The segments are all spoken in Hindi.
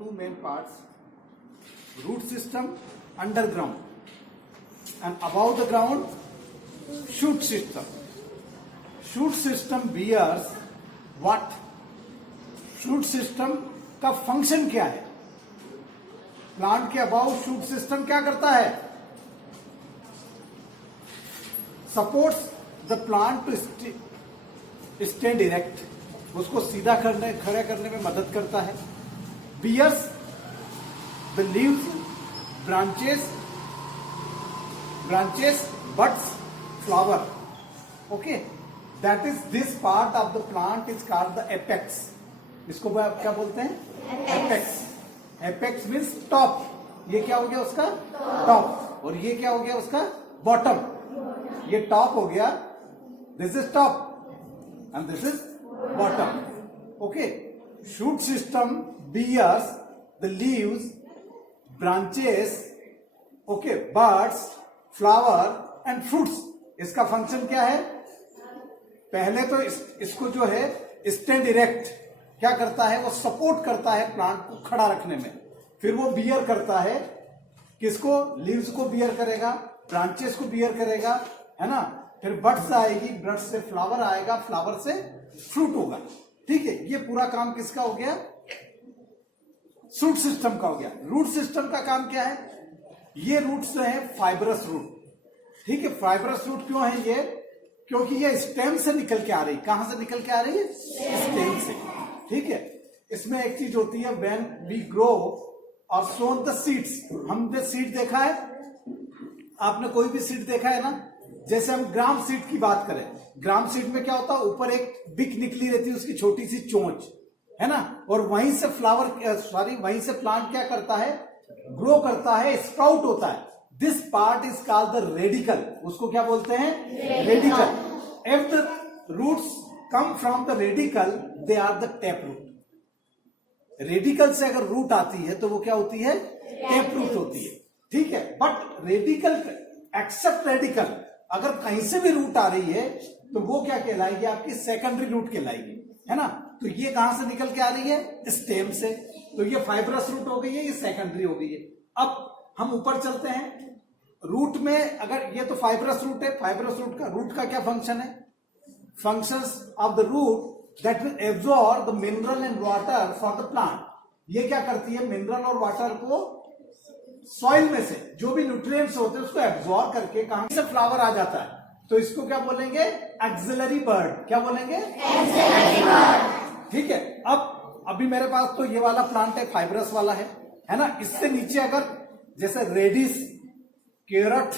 two main parts: root system, underground, and above the ground, shoot system. Shoot system bears what? Shoot system का फंक्शन क्या है? प्लांट के अबाउ शूट सिस्टम क्या करता है? Supports the plant to stand erect, उसको सीधा खड़ा करने में मदद करता है. Bears the leaves, branches, buds, flower. Okay, that is this part of the plant is called the apex. इसको आप क्या बोलते हैं? एपेक्स. Apex means top. ये क्या हो गया उसका? टॉप. और ये क्या हो गया उसका? बॉटम. ये टॉप हो गया, this is top and this is bottom. Okay, shoot system bears the leaves, branches, okay, buds, flower and fruits. इसका फंक्शन क्या है? पहले तो इसको जो है स्टैंड इरेक्ट क्या करता है? वो सपोर्ट करता है प्लांट को खड़ा रखने में. फिर वो बियर करता है, किसको? लीव्स को बियर करेगा, ब्रांचेस को बियर करेगा, है ना. फिर बड्स आएगी, बड्स से फ्लावर आएगा, फ्लावर से फ्रूट होगा. ठीक है, ये पूरा काम किसका हो गया? शूट सिस्टम का हो गया. रूट सिस्टम का काम क्या है? ये रूट्स है फाइबरस रूट. ठीक है, फाइबरस रूट क्यों है ये? क्योंकि ये स्टेम से निकल के आ रही. कहां से निकल के आ रही है? स्टेम से. ठीक है, इसमें एक चीज होती है, व्हेन वी ग्रो और सोन द सीड्स. हमने सीड देखा है? आपने कोई भी सीड देखा है ना? जैसे हम ग्राम सीड की बात करें, ग्राम सीड में क्या होता है? ऊपर एक बिक निकली रहती है, उसकी छोटी सी चोंच, है ना. और वहीं से वहीं से प्लांट क्या करता है? ग्रो करता है, स्प्राउट होता है. This part is called the radicle. उसको क्या बोलते हैं? Radicle. If the roots come from the radicle, they are the tap root. Radicle से अगर रूट आती है तो वो क्या होती है? टैप रूट होती है. ठीक है, बट रेडिकल, एक्सेप्ट रेडिकल, अगर कहीं से भी रूट आ रही है तो वो क्या कहलाएगी? आपकी सेकेंडरी रूट कहलाएगी, है ना. तो ये कहां से निकल के आ रही है? स्टेम से. तो ये फाइबरस रूट हो गई है, ये सेकेंडरी हो गई है. अब हम ऊपर चलते हैं. रूट में अगर ये तो फाइबरस रूट है, फाइबरस रूट का क्या फंक्शन है? Functions of the root that will absorb the mineral and water for the plant. ये क्या करती है? मिनरल और वाटर को सॉइल में से जो भी न्यूट्रिएंट्स होते हैं उसको एब्जॉर्ब करके कहां से फ्लावर आ जाता है. तो इसको क्या बोलेंगे? Axillary bud. क्या बोलेंगे? Axillary bud. ठीक है, अब अभी मेरे पास तो ये वाला प्लांट है, फाइबरस वाला है ना. इससे नीचे अगर जैसे रेडिस, कैरट,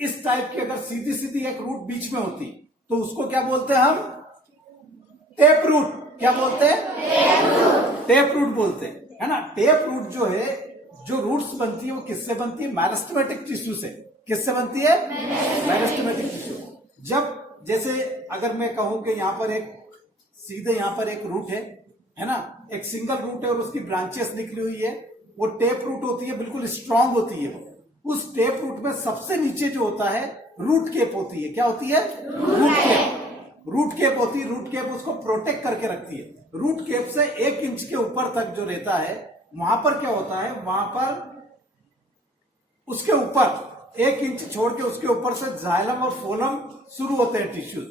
इस टाइप की अगर सीधी सीधी एक रूट बीच में होती तो उसको क्या बोलते हैं हम? Tap root. क्या बोलते हैं? टेप रूट बोलते हैं, है ना. टेप रूट जो है, जो रूट्स बनती है वो किससे बनती है? मेरिस्टेमेटिक टिश्यू से. किससे बनती है? Meristematic tissue. जब जैसे अगर मैं कहूं कि यहां पर एक सीधे यहां पर एक रूट है ना, एक सिंगल रूट है और उसकी ब्रांचेस निकली हुई है, वो टेप रूट होती है, बिल्कुल स्ट्रांग होती है. उस टेप रूट में सबसे नीचे जो होता है रूट केप होती है. क्या होती है? Root cap. रूट केप होती है. रूट केप उसको प्रोटेक्ट करके रखती है. रूट केप से 1 इंच के ऊपर तक जो रहता है, वहां पर क्या होता है? वहां पर उसके ऊपर 1 इंच छोड़ के उसके ऊपर से जाइलम और फोलम शुरू होते हैं टिश्यू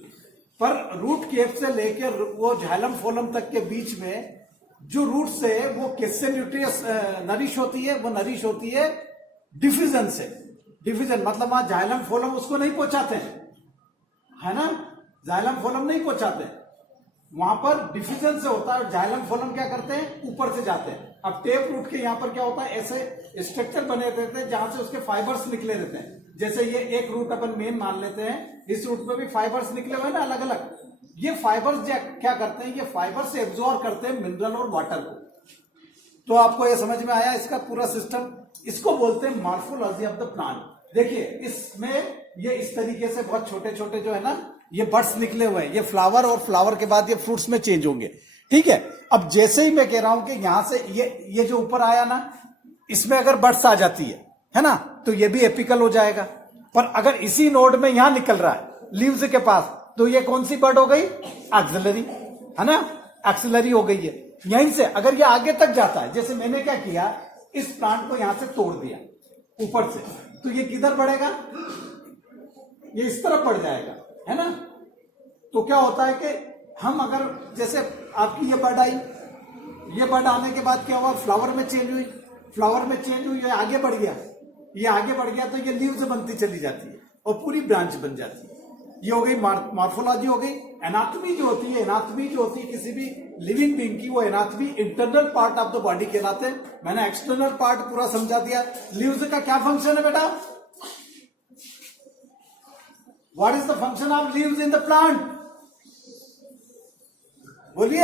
पर. रूट केप से लेकर वो जाइलम फोलम तक के बीच में जो रूट्स है वो किससे न्यूट्रियस नरिश होती है? वो नरिश होती है डिफ्यूजन से. डिफ्यूजन मतलब वहां जाइलम फोलम उसको नहीं पहुंचाते हैं, है ना. जाइलम फोलम नहीं पहुंचाते, वहां पर डिफ्यूजन से होता है. जाइलम फोलम क्या करते हैं? ऊपर से जाते हैं. अब टेप रूट के यहां पर क्या होता है? ऐसे स्ट्रक्चर बने रहते हैं जहां से उसके फाइबर्स निकले रहते हैं. जैसे ये एक रूट अपन मेन मान लेते हैं, इस रूट में भी फाइबर्स निकले हुए ना अलग अलग. ये फाइबर्स क्या करते हैं? ये फाइबर्स एब्जॉर्ब करते हैं मिनरल और वाटर को. तो आपको ये समझ में आया इसका पूरा सिस्टम? इसको बोलते हैं मॉर्फोलॉजी ऑफ द प्लांट. देखिए, इसमें ये इस तरीके से बहुत छोटे छोटे जो है ना, ये बड्स निकले हुए हैं. ये फ्लावर, और फ्लावर के बाद ये फ्रूट्स में चेंज होंगे. ठीक है, अब जैसे ही मैं कह रहा हूं कि यहां से ये जो ऊपर आया ना, इसमें अगर बड्स आ जाती है ना, तो ये भी एपिकल हो जाएगा. पर अगर इसी नोड में यहां निकल रहा है लीव्स के पास, तो ये कौन सी बर्ड हो गई? एक्सिलरी, है ना. एक्सिलरी हो गई है. यहीं से अगर ये आगे तक जाता है, जैसे मैंने क्या किया, इस प्लांट को यहां से तोड़ दिया ऊपर से, तो ये किधर बढ़ेगा, ये इस तरफ बढ़ जाएगा, है ना। तो क्या होता है कि हम अगर जैसे आपकी ये बर्ड आई, ये बर्ड आने के बाद क्या हुआ, फ्लावर में चेंज हुई, फ्लावर में चेंज हुई, ये आगे बढ़ गया, ये आगे बढ़ गया, तो ये लीव्स बनती चली जाती है और पूरी ब्रांच बन जाती है। ये हो गई मॉर्फोलॉजी हो गई। एनाटॉमी जो होती है, एनाटॉमी जो होती है किसी भी लिविंग बीइंग की, वो anatomy internal part of the body कहलाते हैं। मैंने एक्सटर्नल पार्ट पूरा समझा दिया। लीव्स का क्या फंक्शन है बेटा, what is the function of leaves in the plant, बोलिए।